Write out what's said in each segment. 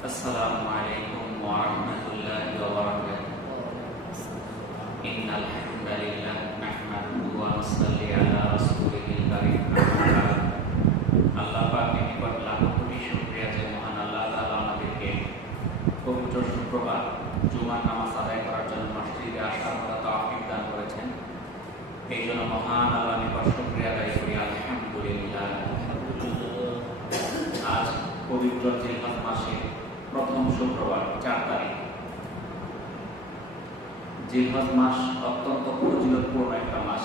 Assalamualaikum warahmatullahi wabarakatuh. Innal hamdalillah nahmaduhu wa nusalli ala rasulihil karim. আল্লাহ পাকের নিকট লাখো কোটি শুকরিয়া যে মহান আল্লাহ তাআলা আমাদেরকে পবিত্র শুক্রবার জুমার নামাজ আদায় করার জন্য মসজিদে আসার মতো তৌফিক দান করেছেন। এই জন্য মহান আল্লাহর নিকট শুকরিয়া আদায় করি আলহামদুলিল্লাহ। আজ পবিত্র জিলহজ মাসে প্রথম শুক্রবার 4 তারিখ। জিলহজ মাস অত্যন্ত ফজিলতপূর্ণ একটা মাস,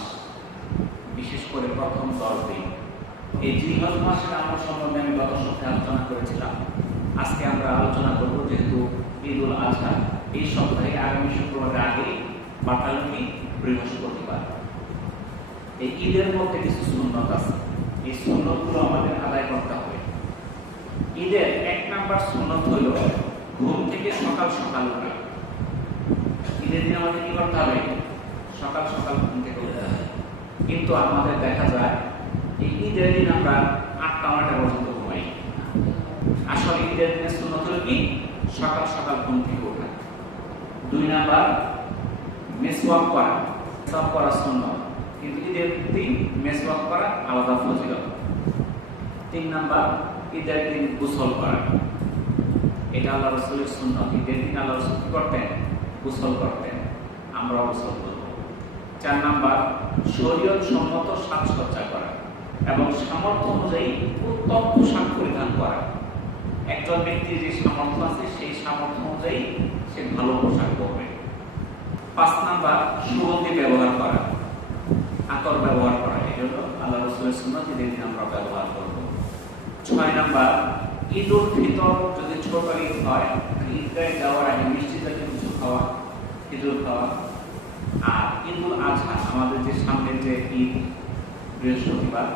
বিশেষ করে প্রথম 10 দিন। এই জিলহজ মাসের আমল সম্বন্ধে আমি গত সপ্তাহে আলোচনা করেছিলাম। আজকে আমরা আলোচনা করব, যেহেতু ঈদুল আজহা এই সপ্তাহে আগামী শুক্রবারের আগে পাঠালনি বৃহস্পতিবার। এই ঈদের মধ্যে কিছু সুন্নত আছে, এই সুন্নতগুলো আমাদের আদায় করতে হবে। ঈদের 1 নাম্বার সুন্নত হলো ঘুম থেকে সকাল সকাল ওঠা। ঈদের দিন আমাদের কি করতে হবে? সকাল সকাল ঘুম থেকে উঠতে হবে। কিন্তু আমাদের দেখা যায় এই ঈদের দিন আমরা 8টা-9টা পর্যন্ত ঘুমাই। আসলে ঈদের দিনের সুন্নত হলো কি? সকাল সকাল ঘুম থেকে ওঠা। 2 নাম্বার মেসওয়াক করা। মেসওয়াক করা সুন্নত, কিন্তু ঈদের দিন মেসওয়াক করা আলাদা ফজিলত। 3 নাম্বার ঈদের দিন গোসল করা। এটা আল্লাহ রাসূলের সুন্নাত। ঈদের দিন আল্লাহ রাসূল কি করতেন? গোসল করতেন। আমরা গোসল করব। 4 নাম্বার শরীয়ত সম্মত সাজসজ্জা করা এবং সামর্থ্য অনুযায়ী উত্তম পোশাক পরিধান করা। একজন ব্যক্তির যে সামর্থ্য আছে সেই সামর্থ্য অনুযায়ী সে ভালো পোশাক পরবে। 5 নাম্বার সুগন্ধি ব্যবহার করা, আতর ব্যবহার করা। এটা হলো আল্লাহ রাসূলের সুন্নাত। ঈদের দিন আমরা ব্যবহার করব। 6 নাম্বার ঈদুল ফিতর যদি ছোট ঈদ হয়, ঈদগাহে যাওয়ার আগে মিষ্টি জাতীয় কিছু খাওয়া, খেজুর খাওয়া। আর ঈদুল আজহা আমাদের যে সামনের যে ঈদ বৃহস্পতিবার,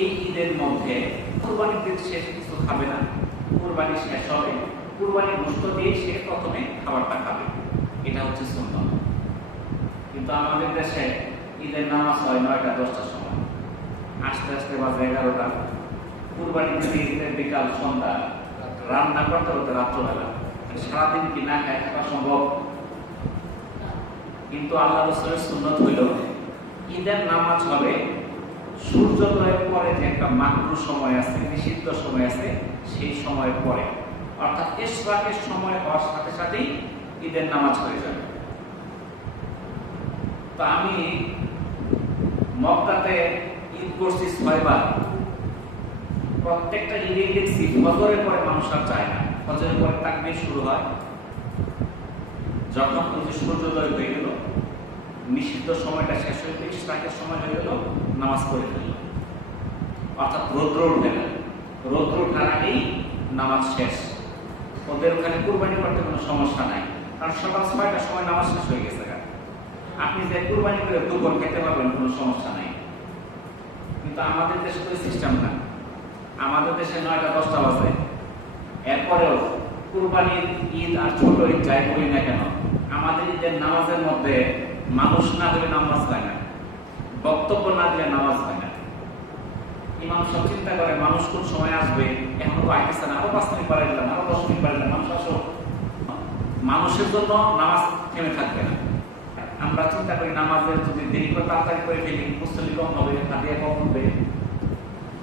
এই ঈদের মধ্যে কুরবানির দিন শেষ কিছু খাবে না। কুরবানি শেষ হবে, কুরবানির গোশত দিয়ে সে প্রথমে খাবারটা খাবে। এটা হচ্ছে সুন্নাত। কিন্তু আমাদের দেশে ঈদের নামাজ হয় 9টা-10টার সময়, আস্তে আস্তে বাজে 11টা। কুরবানি দিতে ঈদের বিকাল সন্ধ্যা, রান্না করতে করতে রাত্রবেলা। সারাদিন কি না খায় থাকা সম্ভব? কিন্তু আল্লাহ রাসূলের সুন্নাত হইল ঈদের নামাজ হবে সূর্যোদয়ের পরে, যে একটা মাকরুহ সময় আছে, নিষিদ্ধ সময় আছে, সেই সময়ের পরে, অর্থাৎ ইশরাকের সময় হওয়ার সাথে সাথেই ঈদের নামাজ হয়ে যাবে। তো আমি মক্কাতে ঈদ করছি 6 বার। প্রত্যেকটা ঈদে দেখছি ফজরের পরে মানুষ আর যায় না। ফজরের পরে তাকবীর শুরু হয়, যখন সূর্যোদয় হয়ে গেল, নিষিদ্ধ সময়টা শেষ হয়ে গেল, ইশরাকের সময় হয়ে গেল, নামাজ পড়ে ফেলল। অর্থাৎ রৌদ্র উঠে গেল, রৌদ্র ওঠার আগেই নামাজ শেষ। ওদের ওখানে কুরবানি করতে কোনো সমস্যা নাই, কারণ সকাল 6টার সময় নামাজ শেষ হয়ে গেছে। আপনি যে কুরবানি করে দুপুর খেতে পারবেন, কোনো সমস্যা নাই। কিন্তু আমাদের দেশে তো সিস্টেম না। আমাদের দেশে 9টা-10টা বাজে, এরপরেও কুরবানির ঈদ আর ছোট ঈদ যাই বলি না কেন, আমাদের ঈদের নামাজের মধ্যে মানুষ না হলে নামাজ হয় না, বক্তব্য না দিলে নামাজ হয় না। ইমাম সব চিন্তা করে মানুষ কোন সময় আসবে, এখন তো আইতেছে না, আরো 5 মিনিট পরে দিলাম, আরো 10 মিনিট পরে দিলাম, মানুষ আসো। মানুষের জন্য নামাজ থেমে থাকবে না। আমরা চিন্তা করি নামাজের যদি দেরি করে তাড়াতাড়ি করে ফেলি, মুসল্লি কম হবে, হাদিয়া কম হবে,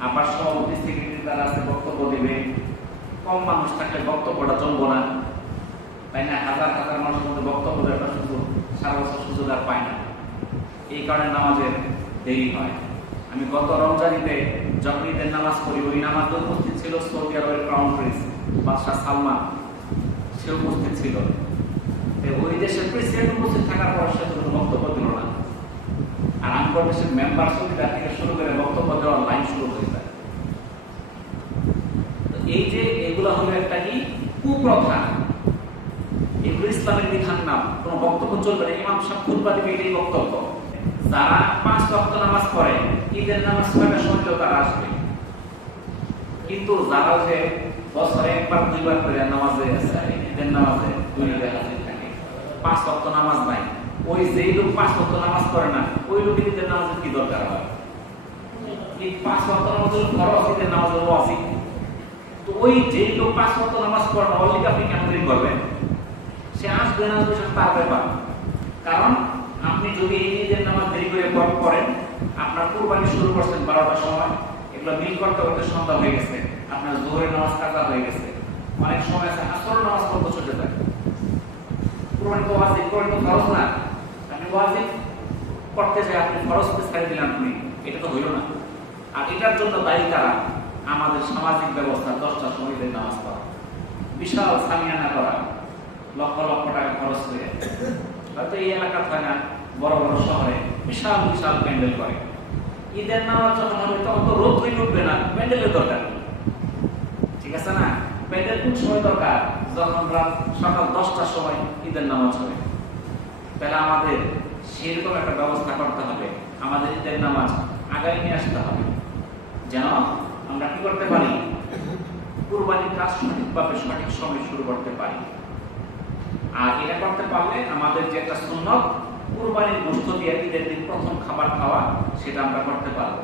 আবার সভাপতি সেক্রেটারি তারা আছে বক্তব্য দেবে, কম মানুষ থাকলে বক্তব্যটা জমবো না, তাই না? হাজার হাজার মানুষের মধ্যে বক্তব্য দেওয়ার সুযোগ সারা বছর সুযোগ আর পায় না। এই কারণে নামাজের দেরি হয়। আমি গত রমজানিতে যখন ঈদের নামাজ পড়ি, ওই নামাজে উপস্থিত ছিল সৌদি আরবের ক্রাউন প্রিন্স বাদশাহ সালমান, সে উপস্থিত ছিল। ওই দেশের প্রেসিডেন্ট উপস্থিত থাকার পর সে কোনো বক্তব্য দিল না। আর আমার দেশের মেম্বার সমিতি থেকে শুরু করে বক্তব্য দেওয়ার লাইন শুরু হয়ে যায়। এই যে এগুলো হলো একটা কি কুপ্রথা, এগুলো ইসলামের বিধান না। কোনো বক্তব্য চলবে না, ইমাম সাহেব খুতবা দিবে, এটাই বক্তব্য। যারা 5 ওয়াক্ত নামাজ পড়ে, ঈদের নামাজ 6টার সময় তারা আসবে। কিন্তু যারা যে বছরে 1-2 বার করে নামাজে আছে, ঈদের নামাজে 2 ঈদে হাজির থাকে, 5 ওয়াক্ত নামাজ নাই, ওই যেই লোক 5 ওয়াক্ত নামাজ পড়ে না, ওই লোকের ঈদের নামাজের কি দরকার হয়? এই 5 ওয়াক্ত নামাজ হলো ফরজ, ঈদের নামাজ হলো ওয়াজিব। তো ওই যে লোক 5 ওয়াক্ত নামাজ পড়ে না অলরেডি আপনি কেন দেরি করবেন? সে আসবে না আসবে সেটা তার ব্যাপার। কারণ আপনি যদি এই ঈদের নামাজ দেরি করে পড়েন, আপনার কুরবানি শুরু করছেন 12টার সময়, এগুলো মিল করতে করতে সন্ধ্যা হয়ে গেছে, আপনার জোহরের নামাজ কাজা হয়ে গেছে, অনেক সময় আছে আসরের নামাজ পড়তে চলে যায়। কুরবানি তো ওয়াজিব, কুরবানি তো ফরজ না। আপনি ওয়াজিব করতে যায় আপনি ফরজকে ছেড়ে দিলেন, আপনি এটা তো হইল না। আর এটার জন্য দায়ী কারা? আমাদের সামাজিক ব্যবস্থা 10টার সময় ঈদের নামাজ পড়া, বিশাল সামিয়ানা করা, লক্ষ লক্ষ টাকা খরচ করে, হয়তো এই এলাকা হয় না, বড় বড় শহরে বিশাল বিশাল প্যান্ডেল করে। ঈদের নামাজ যখন হবে তখন তো রোদ হয়ে উঠবে না, প্যান্ডেলের দরকার, ঠিক আছে না? প্যান্ডেল কোন সময় দরকার? যখন রাত সকাল 10টার সময় ঈদের নামাজ হবে। তাহলে আমাদের সেরকম একটা ব্যবস্থা করতে হবে, আমাদের ঈদের নামাজ আগামী নিয়ে আসতে হবে, যেন আমরা কি করতে পারি, কুরবানির কাজ সঠিকভাবে সঠিক সময় শুরু করতে পারি। আর এটা করতে পারলে আমাদের যে একটা সুন্নত, কুরবানির গোশত দিয়ে ঈদের দিন প্রথম খাবার খাওয়া, সেটা আমরা করতে পারবো।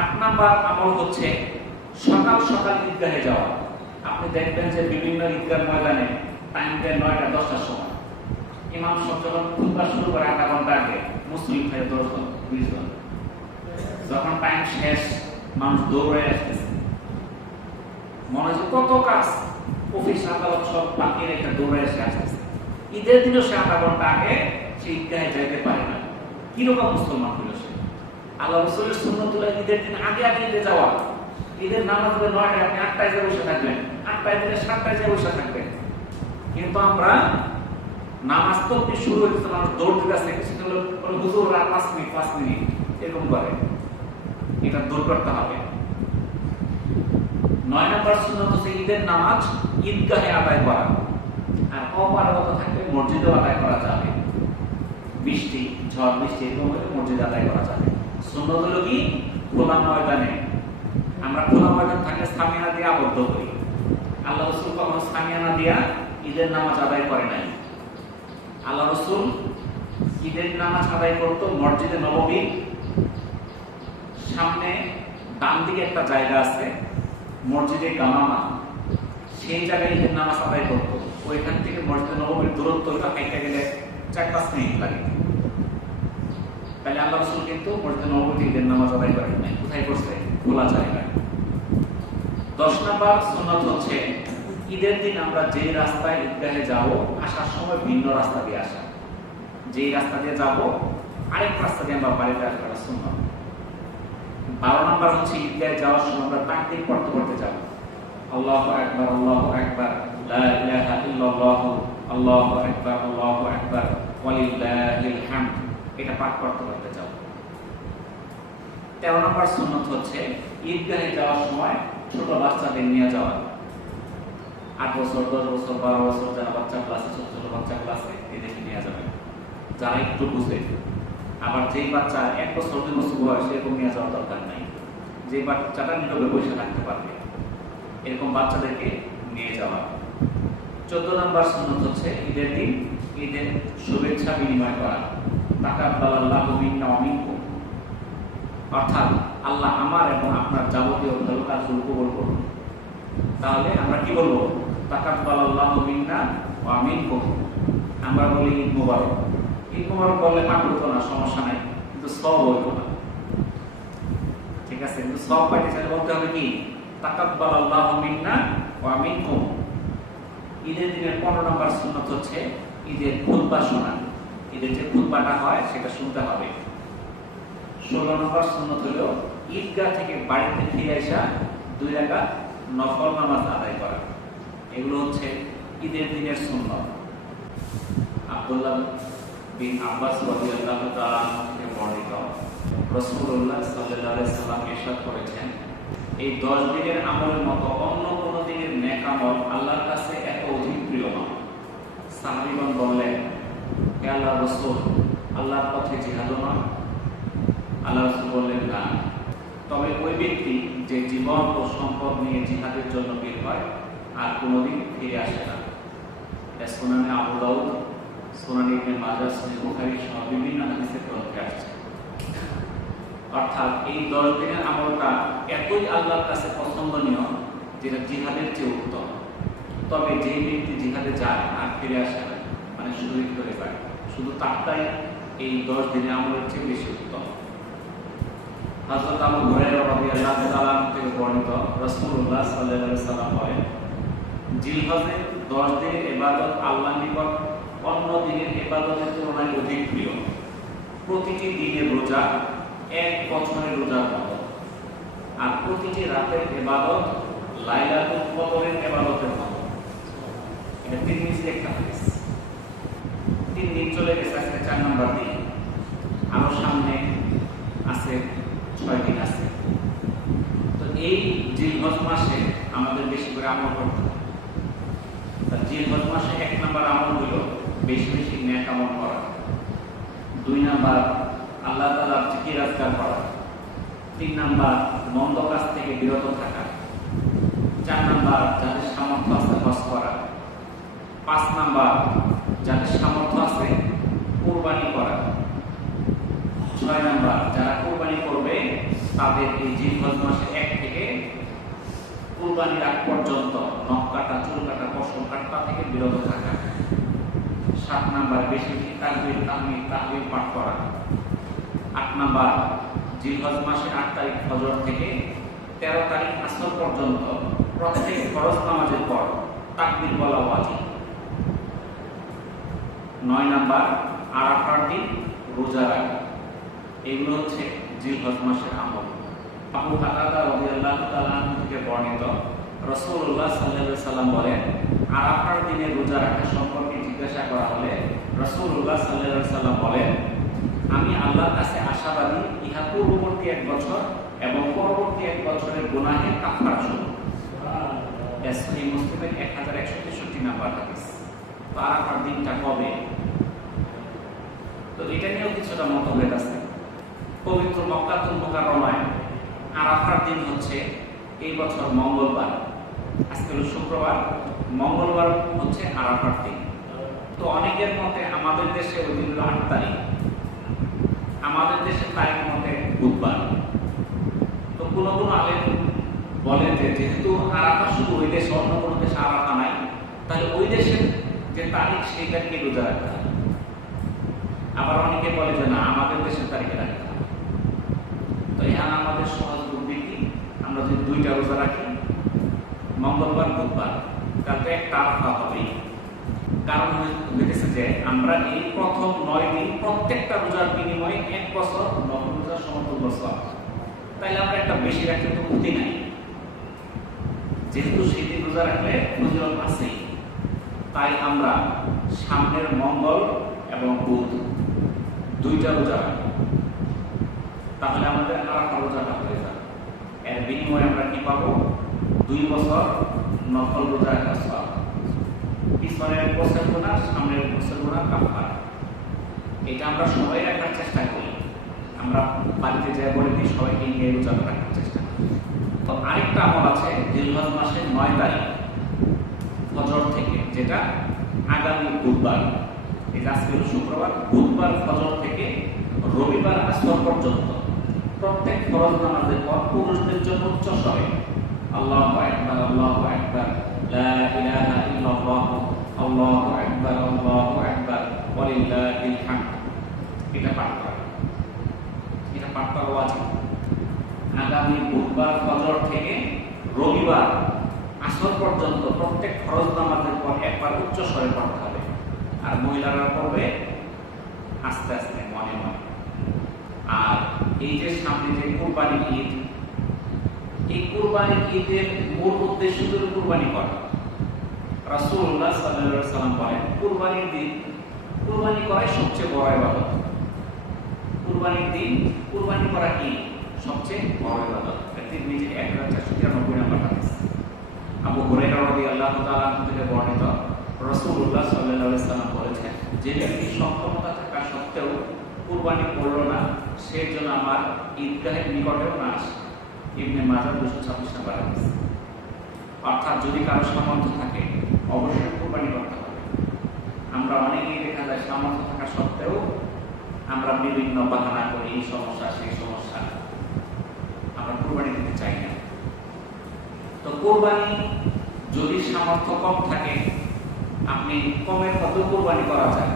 8 নাম্বার আমল হচ্ছে সকাল সকাল ঈদগাহে যাওয়া। আপনি দেখবেন যে বিভিন্ন ঈদগাহ ময়দানে টাইম দেয় 9টা 10টার সময়। ইমাম সাহেব যখন খুতবা শুরু করে 1/2 ঘন্টা আগে, মুসলিম ভাই 10 জন 20 জন, যখন টাইম শেষ মানুষ দৌড়ে আসতেছে, মনে হচ্ছে কত কাজ, অফিস আদালত সব বাকি রেখে দৌড়ে এসে আসতেছে। ঈদের দিনও সে 1/2 ঘন্টা আগে সে ঈদগাহে যাইতে পারে না। কিরকম মুসলমান হইল সে? আল্লাহ রাসূলের সুন্নাতুল ঈদের দিন আগে আগে ঈদে যাওয়া। ঈদের নামাজ হবে 9টায়, আপনি 8টায় যে বসে থাকবেন, 8টায় থেকে 7টায় যে বসে থাকবেন। কিন্তু আমরা নামাজ তো শুরু হইতেছে, মানুষ দৌড় দিতেছে, কিছু হলো হুজুর রাত 5 মিনিট এরকম করে। এটা দূর করতে হবে। 9 নম্বর সুন্নাত হচ্ছে ঈদের নামাজ ঈদগাহে আদায় করা। আর অপারগতা থাকলে মসজিদে আদায় করা যাবে, বৃষ্টি ঝড় বৃষ্টি এরকম হলে মসজিদে আদায় করা যাবে। সুন্নাত হলো কি? খোলা ময়দানে। আমরা খোলা ময়দান থাকলে সামিয়ানা দিয়ে আবদ্ধ করি। আল্লাহ রাসূল কখনো সামিয়ানা দিয়া ঈদের নামাজ আদায় করে নাই। আল্লাহ রাসূল ঈদের নামাজ আদায় করতো মসজিদে নববীর সামনে ডান দিকে একটা জায়গা আছে, মসজিদে গামামা, সেই জায়গায় ঈদের নামাজ আদায় করতো। ওইখান থেকে মসজিদে নববীর দূরত্ব হাইটা গেলে 4-5 মিনিট লাগে। তাহলে আল্লাহ রাসূল কিন্তু মসজিদে নববীতে ঈদের নামাজ আদায় করেন নাই। কোথায় করছে? খোলা জায়গায়। 10 নম্বর সুন্নাত হচ্ছে ঈদের দিন আমরা যে রাস্তায় ঈদগাহে যাব, আসার সময় ভিন্ন রাস্তা দিয়ে আসা। যেই রাস্তা দিয়ে যাব আরেক রাস্তা দিয়ে আমরা বাড়িতে আসা সুন্নাত। 12 নম্বর হচ্ছে ঈদগাহে যাওয়ার সময় আমরা তাকবীর পড়তে পড়তে যাব। আল্লাহু আকবার, আল্লাহু আকবার, লা ইলাহা ইল্লাল্লাহ, আল্লাহু আকবার, আল্লাহু আকবার, ওয়ালিল্লাহিল হামদ, এটা পাঠ করতে করতে যাব। 13 নম্বর সুন্নাত হচ্ছে ঈদগাহে যাওয়ার সময় ছোট বাচ্চাদের নিয়ে যাওয়া। 8 বছর 10 বছর 12 বছর যারা বাচ্চা ক্লাসে, ছোট ছোট বাচ্চা ক্লাসে এদেরকে নিয়ে যাবে, যারা একটু বুঝে। আবার যেই বাচ্চা 1 বছর 2 বছর বয়স, এরকম নিয়ে যাওয়ার দরকার নাই। যে বাচ্চাটা নীরবে বসে থাকতে পারবে, এরকম বাচ্চাদেরকে নিয়ে যাওয়া। 14 নম্বর সুন্নাত হচ্ছে ঈদের দিন ঈদের শুভেচ্ছা বিনিময় করা। তাকাব্বালাল্লাহু মিন্না ওয়া মিনকুম, অর্থাৎ আল্লাহ আমার এবং আপনার যাবতীয় ভালো কাজগুলো কবুল করুন। তাহলে আমরা কি বলবো? তাকাব্বালাল্লাহু মিন্না ওয়া মিনকুম। আমরা বলি ঈদ মোবারক। ঈদ মোবারক বললে পাঠ হতো না, সমস্যা নাই, কিন্তু সব হইতো না, ঠিক আছে? কিন্তু সব পাইতে চাইলে বলতে হবে কি? তাকাব্বালাল্লাহু মিন্না ওয়া মিনকুম। ঈদের দিনের 15 নম্বর সুন্নাত হচ্ছে ঈদের খুতবা শোনা। ঈদের যে খুতবাটা হয় সেটা শুনতে হবে। 16 নম্বর সুন্নাত হলো ঈদগাহ থেকে বাড়িতে ফিরে আসা 2 রাকাত নফল নামাজ আদায় করা। এগুলো হচ্ছে ঈদের দিনের সুন্নাত। আব্দুল্লাহ বিন আব্বাস রাদিয়াল্লাহু তাআলা থেকে বর্ণিত, রাসূলুল্লাহ সাল্লাল্লাহু আলাইহি সাল্লাম ইরশাদ করেছেন, এই 10 দিনের আমলের মতো অন্য কোন দিনের নেক আমল আল্লাহর কাছে এত অধিক প্রিয় নয়। সাহাবীগণ বললেন, হে আল্লাহর রাসূল, আল্লাহর পথে জিহাদ নয়? আল্লাহ রাসূল বললেন, না, তবে ওই ব্যক্তি যে জীবন ও সম্পদ নিয়ে জিহাদের জন্য বের হয় আর কোনোদিন ফিরে আসে না। সুনানে আবু দাউদ, সুনানে ইবনে মাজাহ, সহিহ বুখারী সহ বিভিন্ন হাদিসের গ্রন্থে আসছে। অর্থাৎ এই 10 দিনের আমলটা এতই আল্লাহর কাছে পছন্দনীয় যেটা জিহাদের চেয়ে উত্তম। তবে যে ব্যক্তি জিহাদে যায় আর ফিরে আসে না, মানে শহীদ হয়ে যায়, শুধু তারটাই এই 10 দিনের আমলের চেয়ে বেশি উত্তম। হযরত আবু হুরায়রা রাদিয়াল্লাহু তাআলা থেকে বর্ণিত, রাসূলুল্লাহ সাল্লাল্লাহু আলাইহি ওয়াসাল্লাম বলেন, জিলহজের 10 দিনের ইবাদত আল্লাহর নিকট অন্য দিনের ইবাদতের তুলনায় অধিক প্রিয়। প্রতিটি দিনের রোজা 1 বছরের রোজার মতো, আর প্রতিটি রাতের ইবাদত লাইলাতুল কদরের ইবাদতের মতো। এটা তিরমিজি একটা হাদিস। 3 দিন চলে গেছে, আজকে 4 নম্বর দিন, আরো সামনে আছে 6 দিন আছে। তো এই জিলহজ মাসে আমাদের বেশি করে আমল করতে হবে। জিলহজ মাসে 1 নম্বর আমল হলো বেশি বেশি নেক আমল করা। 2 নাম্বার আল্লাহ তাআলার জিকির আজকার করা। 3 নাম্বার মন্দ কাজ থেকে বিরত থাকা। 4 নাম্বার যাদের সামর্থ্য আছে হজ করা। 5 নাম্বার যাদের সামর্থ্য আছে কুরবানি করা। 6 নাম্বার যারা কুরবানি করবে তাদের এই জিলহজ মাসে 1 থেকে কুরবানির আগ পর্যন্ত নখ কাটা, চুল কাটা, পশম কাটা থেকে বিরত থাকা। 7 নাম্বার বেশি বেশি তাকবীর তাহলিল পাঠ করা। 8 নাম্বার জিলহজ মাসের 8 তারিখ ফজর থেকে 13 তারিখ আসর পর্যন্ত প্রত্যেক ফরজ নামাজের পর তাকবীর বলা ওয়াজিব। 9 নাম্বার আরাফার দিন রোজা রাখা। এগুলো হচ্ছে জিলহজ মাসের আমল। আবু কাতাদা রাদিয়াল্লাহু তাআলা থেকে বর্ণিত, রাসূলুল্লাহ সাল্লাল্লাহু আলাইহি ওয়াসাল্লাম বলেন, আরাফার দিনে রোজা রাখা সম্পর্কে জিজ্ঞাসা করা হলে রাসূলুল্লাহ সাল্লাল্লাহু আলাইহি ওয়াসাল্লাম বলেন, আমি আল্লাহর কাছে আশাবাদী ইহা পূর্ববর্তী 1 বছর এবং পরবর্তী 1 বছরের গুনাহের কাফারা স্বরূপ। সহিহ মুসলিমের 1163 নাম্বার হাদিস। তো আরাফার দিনটা কবে? তো এটা নিয়েও কিছুটা মতভেদ আছে। পবিত্র মক্কাতুল মুকাররমায় আরাফার দিন হচ্ছে এই বছর মঙ্গলবার। আজকে হলো শুক্রবার, মঙ্গলবার হচ্ছে আরাফার দিন। তো অনেকের মতে আমাদের দেশে ওই দিন হলো 8 তারিখ, আমাদের দেশে তারিখ মতে বুধবার। তো কোনো কোনো আলেম বলে যে যেহেতু আরাফা শুধু ওই দেশে, অন্য কোনো দেশে আরাফা নাই, তাহলে ওই দেশের যে তারিখ সেই তারিখে রোজা রাখতে হবে। আবার অনেকে বলে যে না, আমাদের দেশের তারিখে রাখতে হবে। তো এখানে আমাদের সহজ বুদ্ধি কি, আমরা যদি 2টা রোজা রাখি, মঙ্গলবার বুধবার, তাতে একটা আরাফা হবেই। কারণ হইতেছে যে আমরা এই প্রথম 9 দিন প্রত্যেকটা রোজার বিনিময়ে 1 বছর নফল রোজার সমতুল্য সওয়াব। তাইলে আমরা একটা বেশি রাখতে তো ক্ষতি নাই, যেহেতু সেই দিন রোজা রাখলে ফজিলত আছেই। তাই আমরা সামনের মঙ্গল এবং বুধ 2টা রোজা রাখি, তাহলে আমাদের আরাফা রোজাটা হয়ে যাবে। এর বিনিময়ে আমরা কি পাবো? 2 বছর নফল রোজা রাখার সওয়াব। পিছনের বছর গুনাহ, সামনের বছর গুনাহ কাফারা। এটা আমরা সবাই রাখার চেষ্টা করি। আমরা বাড়িতে যাই বলে দিই সবাইকে নিয়ে রোজা রাখার চেষ্টা করি। তো আরেকটা আমল আছে জিলহজ মাসের 9 তারিখ ফজর থেকে, যেটা আগামী বুধবার। এই আজকে হলো শুক্রবার, বুধবার ফজর থেকে রবিবার আসর পর্যন্ত প্রত্যেক ফরজ নামাজের পর পুরুষদের জন্য উচ্চ স্বরে আল্লাহু আকবার, আল্লাহু আকবার, লা ইলাহা ইল্লাল্লাহ, আল্লাহু আকবার, আল্লাহু আকবার, ওয়ালিল্লাহিল হামদ, এটা পাঠ করা। এটা পাঠ করা ওয়াজিব। আগামী বুধবার ফজর থেকে রবিবার আসর পর্যন্ত প্রত্যেক ফরজ নামাজের পর একবার উচ্চ স্বরে পড়তে হবে। আর মহিলারা পড়বে আস্তে আস্তে, মনে মনে। আর এই যে সামনে যে কুরবানি ঈদ, এই কুরবানি ঈদের মূল উদ্দেশ্য হলো কুরবানি করা। রাসূলুল্লাহ সাল্লাল্লাহু আলাইহি ওয়াসাল্লাম বলেন, কুরবানির দিন কুরবানি করাই সবচেয়ে বড় ইবাদত। কুরবানির দিন কুরবানি করা কি সবচেয়ে বড় ইবাদত। তিরমিজি 1493 নম্বর হাদিস। আবু হুরায়রা রাদিয়াল্লাহু তাআলা থেকে বর্ণিত, রাসূলুল্লাহ সাল্লাল্লাহু আলাইহি ওয়াসাল্লাম বলেছেন, যে ব্যক্তি সক্ষমতা থাকা সত্ত্বেও কুরবানি করলো না, সে যেন আমার ঈদগাহের নিকটেও না আসে। ইবনে মাজাহ 226 নম্বর হাদিস। অর্থাৎ যদি কারো সামর্থ্য থাকে অবশ্যই কুরবানি করতে হবে। আমরা অনেকেই দেখা যায় সামর্থ্য থাকা সত্ত্বেও আমরা বিভিন্ন বাহানা করি, এই সমস্যা সেই সমস্যা, আমরা কুরবানি দিতে চাই না। তো কোরবানি যদি সামর্থ্য কম থাকে, আপনি কমের মধ্যে কোরবানি করা যায়।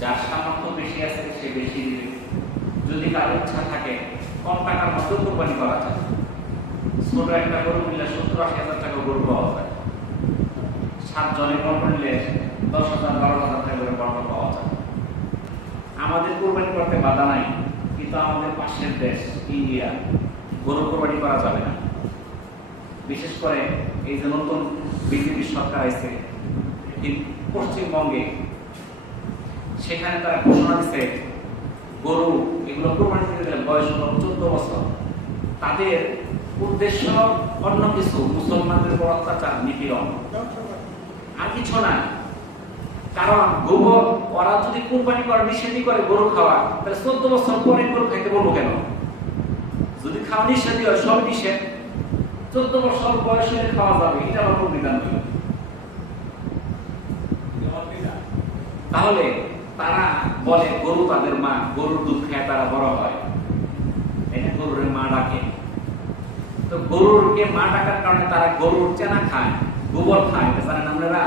যার সামর্থ্য বেশি আছে সে বেশি দিবে। যদি কারো ইচ্ছা থাকে কম টাকার মধ্যে কোরবানি করা যায়। ছোট একটা গরু নিলে 70-80 টাকা গরু পাওয়া যায়। 7 জনের গরু নিলে 10,000-12,000 টাকা করে গরু পাওয়া যায়। আমাদের কোরবানি করতে বাধা নাই, কিন্তু আমাদের পাশের দেশ ইন্ডিয়া গরু কোরবানি করা যাবে না। বিশেষ করে এই যে নতুন বিজেপি সরকার আছে পশ্চিমবঙ্গে, সেখানে তারা ঘোষণা দিচ্ছে গরু এগুলো কোরবানি দিতে গেলে বয়স হল 14 বছর। তাদের উদ্দেশ্য অন্য কিছু, মুসলমানদের উপর অত্যাচার, নিপীড়ন, আর কিছু না। কারণ গোবর ওরা যদি কোরবানি করা নিষেধই করে গরু খাওয়া, তাহলে 14 বছর পরে গরু খাইতে বলবো কেন? যদি খাওয়া নিষেধই হয়, সব নিষেধ, 14 বছর বয়স হলে খাওয়া যাবে, এটা আমার সংবিধান নেই। তাহলে তারা বলে গরু তাদের মা, গরুর দুধ খায় তারা বড় হয়, এটা গরুর মা ডাকে। তো গরুরকে মা ডাকার কারণে তারা গরুর চেনা খায়, গোবর খায়, জানেন আপনারা?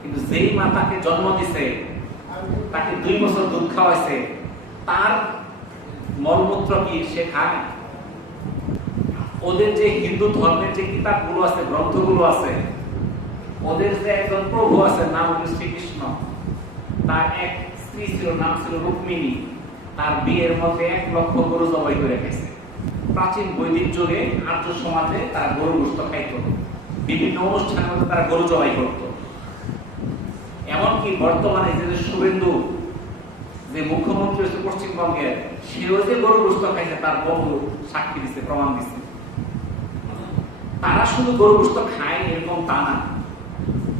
কিন্তু যেই মা তাকে জন্ম দিছে, তাকে 2 বছর দুধ খাওয়াইছে, তার মলমূত্র কি সে খায়? ওদের যে হিন্দু ধর্মের যে কিতাবগুলো আছে, গ্রন্থগুলো আছে, ওদের যে একজন প্রভু আছে, নাম হল শ্রীকৃষ্ণ, তার এক স্ত্রী ছিল, নাম ছিল রুক্মিণী। তার বিয়ের মধ্যে 1 লক্ষ গরু জবাই করে গেছে। প্রাচীন বৈদিক যুগে আর্য সমাজে তারা গরু গোশত খাইত, বিভিন্ন অনুষ্ঠানের মধ্যে তারা গরু জবাই করত। এমনকি বর্তমানে যে শুভেন্দু যে মুখ্যমন্ত্রী হচ্ছে পশ্চিমবঙ্গের, সেও যে গরু গোশত খাইছে তার বন্ধু সাক্ষী দিচ্ছে, প্রমাণ দিচ্ছে। তারা শুধু গরু গোশত খায় এরকম তা না।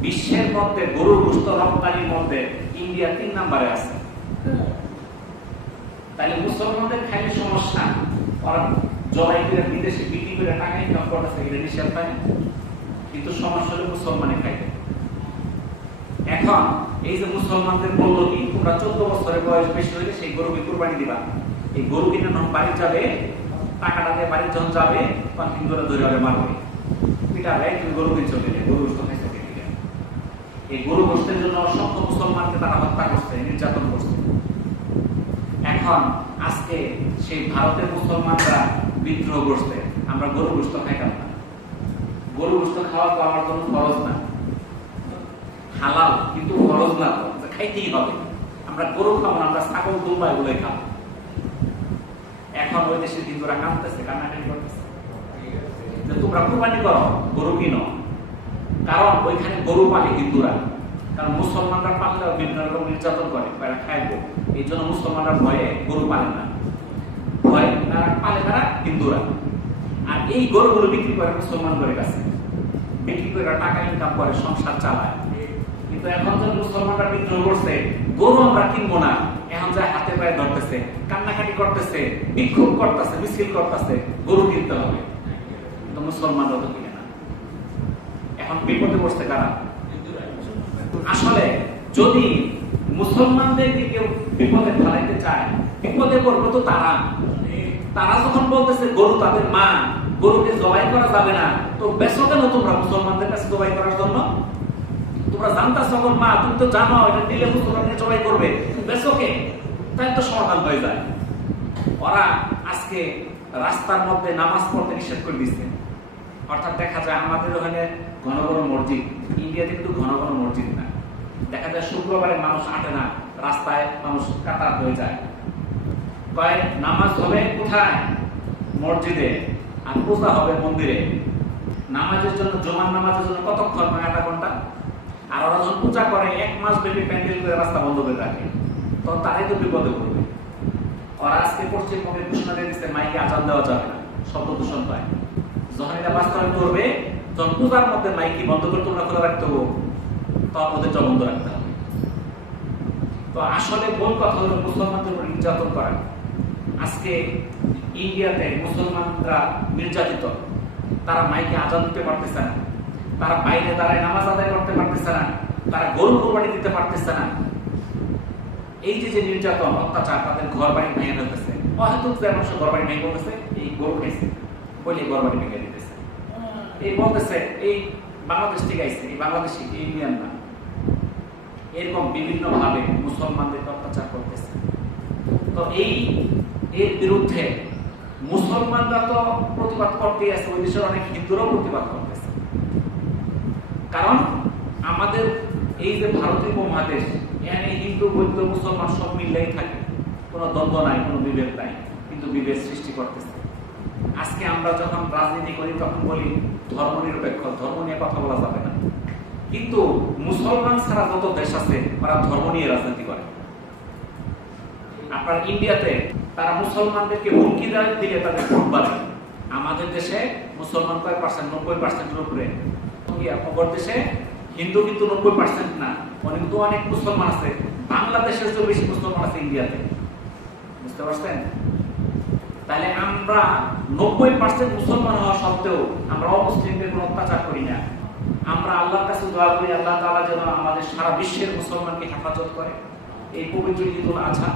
বিশ্বের মধ্যে গরুর গোশত রপ্তানির মধ্যে ইন্ডিয়া 3 নম্বরে আছে। তাহলে মুসলমানদের খাইলে সমস্যা, ওরা জবাই করে বিদেশে বিক্রি করে টাকা ইনকাম করতেছে, এটা নিষেধ পায়। কিন্তু সমস্যা হলো মুসলমানে খাইতে। এখন এই যে মুসলমানদের বললো কি, তোমরা 14 বছরের বয়স বেশি হইলে সেই গরুকে কুরবানি দিবা। এই গরু কিনে যখন বাড়ি যাবে, টাকাটা দিয়ে বাড়ি যখন যাবে, তখন হিন্দুরা ধরে মারবে, পিটাবে, তুমি গরু কিনে চলে গেলে, গরু গোশত খাইতে। এই গরু গোশতের জন্য অসংখ্য মুসলমানকে তারা হত্যা করছে, নির্যাতন করছে। এখন আজকে সেই ভারতের মুসলমানরা বিদ্রোহ করছে, আমরা গরু গোশত খাইতাম না। গরু গোশত খাওয়া তো আমার জন্য ফরজ না, হালাল, কিন্তু ফরজ না, খাইতেই হবে। আমরা গরু খাবো না, আমরা ছাগল, দুম্বা এগুলো খাবো। এখন ওই দেশের হিন্দুরা কাঁদতেছে, কান্নাকাটি করতেছে যে তোমরা কুরবানি করো, গরু কিনো। কারণ ওইখানে গরু পালে হিন্দুরা, কারণ মুসলমানরা পাললে বিভিন্ন রকম নির্যাতন করে, তারা খাইবো, এই জন্য মুসলমানরা ভয়ে গরু পালে না, ভয় তারা পালে তারা হিন্দুরা। আর এই গরুগুলো বিক্রি করে মুসলমানদের কাছে, বিক্রি করে টাকা ইনকাম করে, সংসার চালায়। কিন্তু এখন যখন মুসলমানরা বিদ্রোহ করছে, গরু আমরা কিনবো না, এখন যা হাতে পায়ে ধরতেছে, কান্নাকাটি করতেছে, বিক্ষোভ করতেছে, মিছিল করতেছে, গরু কিনতে হবে। কিন্তু মুসলমানরা তো কিনে না। এখন বিপদে পড়ছে কারা? আসলে যদি মুসলমানদেরকে কেউ বিপদে ফেলাইতে চায়, বিপদে পড়বে তো তারা। তারা যখন বলতেছে গরু তাদের মা, গরুকে জবাই করা যাবে না, তো বেচো কেন তোমরা মুসলমানদের কাছে জবাই করার জন্য? তোমরা জানতাছ যখন মা, তুমি তো জানো এটা দিলে মুসলমানদের জবাই করবে, বেচো কে? তাই তো সমাধান হয়ে যায়। ওরা আজকে রাস্তার মধ্যে নামাজ পড়তে নিষেধ করে দিচ্ছে। অর্থাৎ দেখা যায় আমাদের ওখানে ঘন ঘন মসজিদ, ইন্ডিয়াতে কিন্তু ঘন ঘন মসজিদ না। দেখা যায় শুক্রবারে মানুষ হাঁটে না, রাস্তায় মানুষ কাতার হয়ে যায়। কয় নামাজ হবে কোথায়? মসজিদে। আর পূজা হবে মন্দিরে। নামাজের জন্য, জুমার নামাজের জন্য কতক্ষণ? 9 ঘন্টা। আর ওরা যখন পূজা করে 1 মাস ব্যাপী প্যান্ডেল করে রাস্তা বন্ধ করে রাখে, তখন তারাই তো বিপদে পড়বে। ওরা আজকে পশ্চিমবঙ্গে ঘোষণা দিয়ে দিচ্ছে মাইকে আজান দেওয়া যাবে না, শব্দ দূষণ পায়। যখন এটা বাস্তবায়ন করবে, যখন পূজার মধ্যে মাইকি বন্ধ করে তোমরা খোলা রাখতে হবে, তখন ওদের বন্ধ রাখতে হবে। তো আসলে মূল কথা হলো মুসলমানদের উপর নির্যাতন করা। আজকে ইন্ডিয়াতে মুসলমানরা নির্যাতিত, তারা মাইকে আজান দিতে পারতেছে না, তারা বাইরে দাঁড়ায় নামাজ আদায় করতে পারতেছে না, তারা গরু কোরবানি দিতে পারতেছে না। এই যে নির্যাতন, অত্যাচার, তাদের ঘর বাড়ি ভেঙে ফেলতেছে। অহেতুক যে মানুষ ঘর বাড়ি ভেঙে বলতেছে এই গরু খাইছে বলে ঘর বাড়ি ভেঙে দিতেছে। এই বলতেছে এই বাংলাদেশ থেকে আইছে, এই বাংলাদেশি, এই ইন্ডিয়ান না, এরকম বিভিন্ন ভাবে মুসলমানদেরকে অত্যাচার করতেছে। তো এর বিরুদ্ধে মুসলমানরা তো প্রতিবাদ করতেই আছে, ওই দেশের অনেক হিন্দুরাও প্রতিবাদ করতেছে। কারণ আমাদের এই যে ভারতীয় উপমহাদেশ, এখানে হিন্দু বৌদ্ধ মুসলমান সব মিললেই থাকে, কোনো দ্বন্দ্ব নাই, কোনো বিভেদ নাই, কিন্তু বিভেদ সৃষ্টি করতেছে। আজকে আমরা যখন রাজনীতি করি তখন বলি ধর্ম নিরপেক্ষ, ধর্ম নিয়ে কথা বলা যাবে না, কিন্তু মুসলমান ছাড়া যত দেশ আছে তারা ধর্ম নিয়ে রাজনীতি করে। আপনার ইন্ডিয়াতে তারা মুসলমানদেরকে হুমকি দিলে তাদের ভোট বাড়ে। আমাদের দেশে মুসলমান কয় পার্সেন্ট? 90%-এর উপরে। অপর দেশে হিন্দু কিন্তু 90% না, কিন্তু অনেক মুসলমান আছে। বাংলাদেশের চেয়ে বেশি মুসলমান আছে ইন্ডিয়াতে, বুঝতে পারছেন? তাহলে আমরা 90% মুসলমান হওয়া সত্ত্বেও আমরা অমুসলিমদের কোনো অত্যাচার করি না। আমরা আল্লাহর কাছে দোয়া করি আল্লাহ তাআলা যেন আমাদের সারা বিশ্বের মুসলমানকে হেফাজত করে। এই পবিত্র ঈদুল আজহা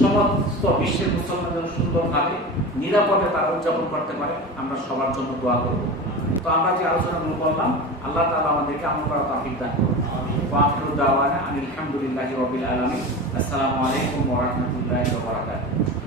সমস্ত বিশ্বের মুসলমান যেন সুন্দরভাবে নিরাপদে তারা উদযাপন করতে পারে, আমরা সবার জন্য দোয়া করব। তো আমরা যে আলোচনাগুলো করলাম, আল্লাহ তাআলা আমাদেরকে আমল করার তৌফিক দান করুন। ওয়া আখিরু দাওয়ানা আলহামদুলিল্লাহি রাব্বিল আলামিন। আসসালামু আলাইকুম ওয়া রাহমাতুল্লাহি ওয়া বারাকাতুহু।